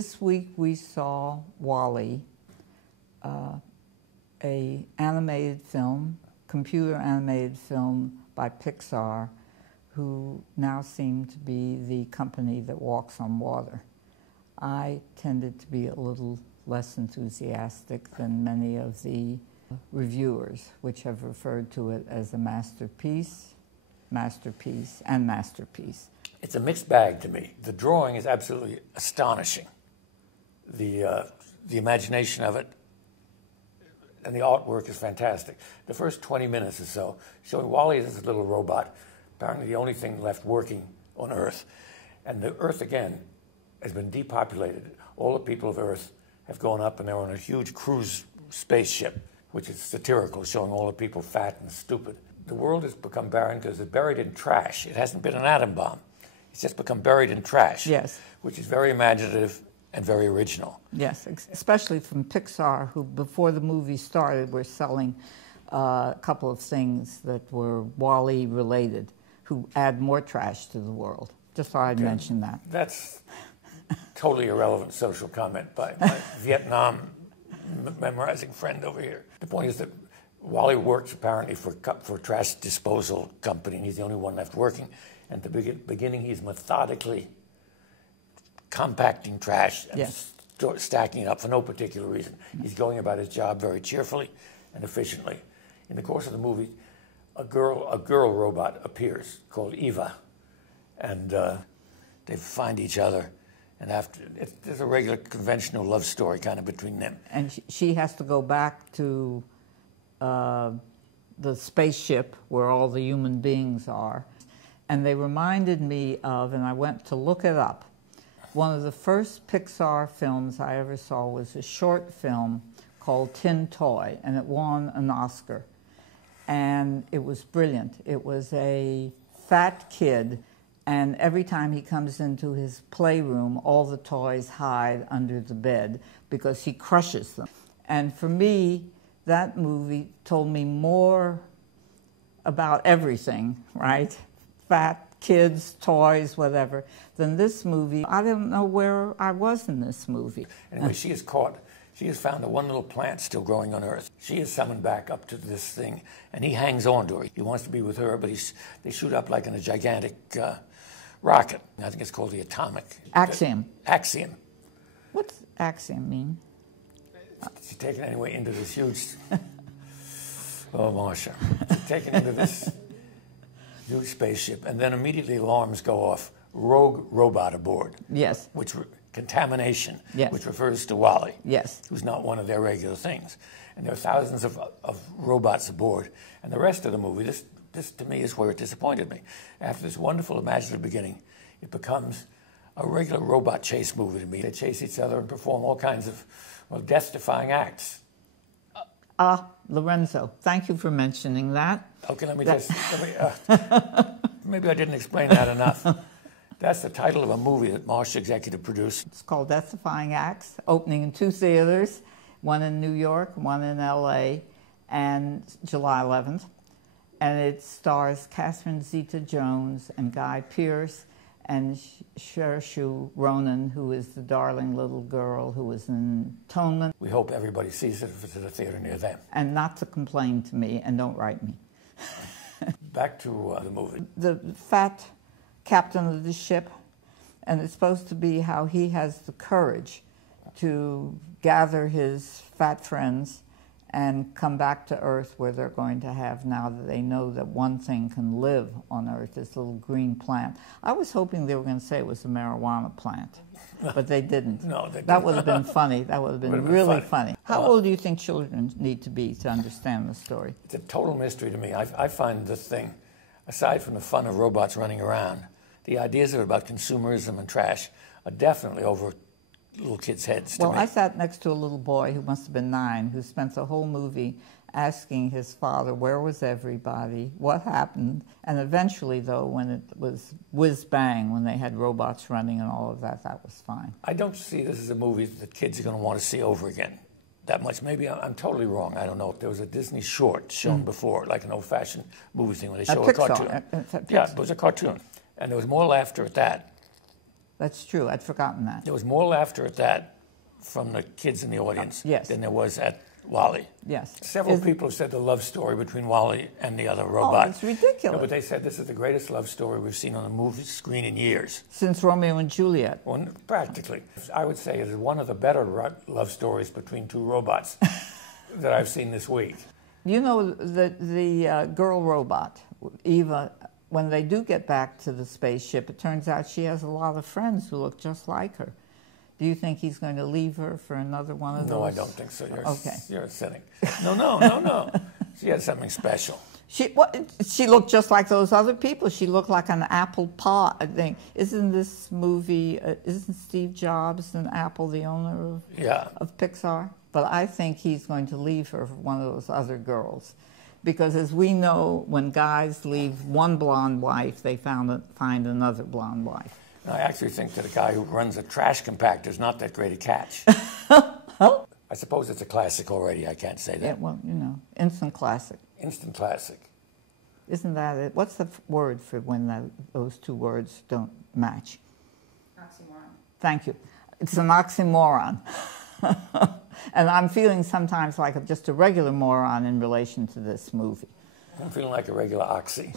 This week we saw Wall-E, a animated film, computer animated film by Pixar, who now seem to be the company that walks on water. I tended to be a little less enthusiastic than many of the reviewers, which have referred to it as a masterpiece, masterpiece, and masterpiece. It's a mixed bag to me. The drawing is absolutely astonishing. The imagination of it and the artwork is fantastic. The first 20 minutes or so, showing Wall-E as this little robot, apparently the only thing left working on Earth. And the Earth, again, has been depopulated. All the people of Earth have gone up and they're on a huge cruise spaceship, which is satirical, showing all the people fat and stupid. The world has become barren because it's buried in trash. It hasn't been an atom bomb. It's just become buried in trash. Yes. Which is very imaginative and very original. Yes, especially from Pixar, who before the movie started were selling a couple of things that were Wall-E related, who add more trash to the world. Just thought I'd mention that. That's totally irrelevant social comment by my Vietnam memorizing friend over here. The point is that Wall-E works apparently for a trash disposal company, and he's the only one left working. And at the beginning, he's methodically compacting trash and stacking it up for no particular reason. He's going about his job very cheerfully and efficiently. In the course of the movie, a girl robot appears called Eva, and they find each other. And there's a regular conventional love story kind of between them. And she has to go back to the spaceship where all the human beings are. And they reminded me of, and I went to look it up, one of the first Pixar films I ever saw was a short film called Tin Toy, and it won an Oscar. And it was brilliant. It was a fat kid, and every time he comes into his playroom, all the toys hide under the bed because he crushes them. And for me, that movie told me more about everything, right? Fat kids, toys, whatever, than this movie. I don't know where I was in this movie. Anyway, she has found the one little plant still growing on Earth. She is summoned back up to this thing, and he hangs on to her. He wants to be with her, but they shoot up like in a gigantic rocket. I think it's called the atomic. Axiom. Axiom. What's axiom mean? She's taken anyway into this huge... Oh, Marcia. She's taken into this huge spaceship, and then immediately alarms go off. Rogue robot aboard. Yes. Contamination. Yes. Which refers to Wall-E. Yes. Who's not one of their regular things. And there are thousands of robots aboard. And the rest of the movie, this to me is where it disappointed me. After this wonderful imaginative beginning, it becomes a regular robot chase movie to me. They chase each other and perform all kinds of, death-defying acts. Lorenzo, thank you for mentioning that. Okay, maybe I didn't explain that enough. That's the title of a movie that Marsh executive produced. It's called Death-Defying Acts, opening in 2 theaters, one in New York, one in L.A., and July 11th. And it stars Catherine Zeta-Jones and Guy Pearce and Saoirse Ronan, who is the darling little girl who was in Atonement. We hope everybody sees it if it's at a theater near them. And not to complain to me, and don't write me. Back to the movie. The fat captain of the ship, and it's supposed to be how he has the courage to gather his fat friends and come back to Earth, where they're going to have, now that they know that one thing can live on Earth, this little green plant. I was hoping they were going to say it was a marijuana plant, but they didn't. No, they didn't. That would have been funny. That would have been really funny. How old do you think children need to be to understand the story? It's a total mystery to me. I find this thing, aside from the fun of robots running around, the ideas of it about consumerism and trash are definitely over little kids' heads to me. Well, I sat next to a little boy who must have been 9, who spent the whole movie asking his father, where was everybody, what happened? And eventually, though, when it was whiz-bang, when they had robots running and all of that, that was fine. I don't see this as a movie that kids are going to want to see over again that much. Maybe I'm totally wrong. I don't know. There was a Disney short shown before, like an old-fashioned movie thing where they show a cartoon. Yeah, it was a cartoon. And there was more laughter at that That's true. I'd forgotten that. There was more laughter at that from the kids in the audience Yes. than there was at Wall-E. Yes. Several people have said the love story between Wall-E and the other robot. Oh, it's ridiculous. No, but they said this is the greatest love story we've seen on a movie screen in years. Since Romeo and Juliet. Well, practically. I would say it is one of the better love stories between two robots that I've seen this week. You know, the girl robot, Eva, when they do get back to the spaceship, it turns out she has a lot of friends who look just like her. Do you think he's going to leave her for another one of those? No, I don't think so. Okay. You're a cynic. No. She had something special. She looked just like those other people. She looked like an apple pod, I think. Isn't this movie, isn't Steve Jobs and Apple the owner of Pixar? But I think he's going to leave her for one of those other girls. Because as we know, when guys leave one blonde wife, they find another blonde wife. I actually think that a guy who runs a trash compactor is not that great a catch. I suppose it's a classic already. I can't say that. Yeah, well, you know, instant classic. Instant classic. Isn't that it? What's the word for when those two words don't match? Oxymoron. Thank you. It's an oxymoron. And I'm feeling sometimes like just a regular moron in relation to this movie. I'm feeling like a regular oxy.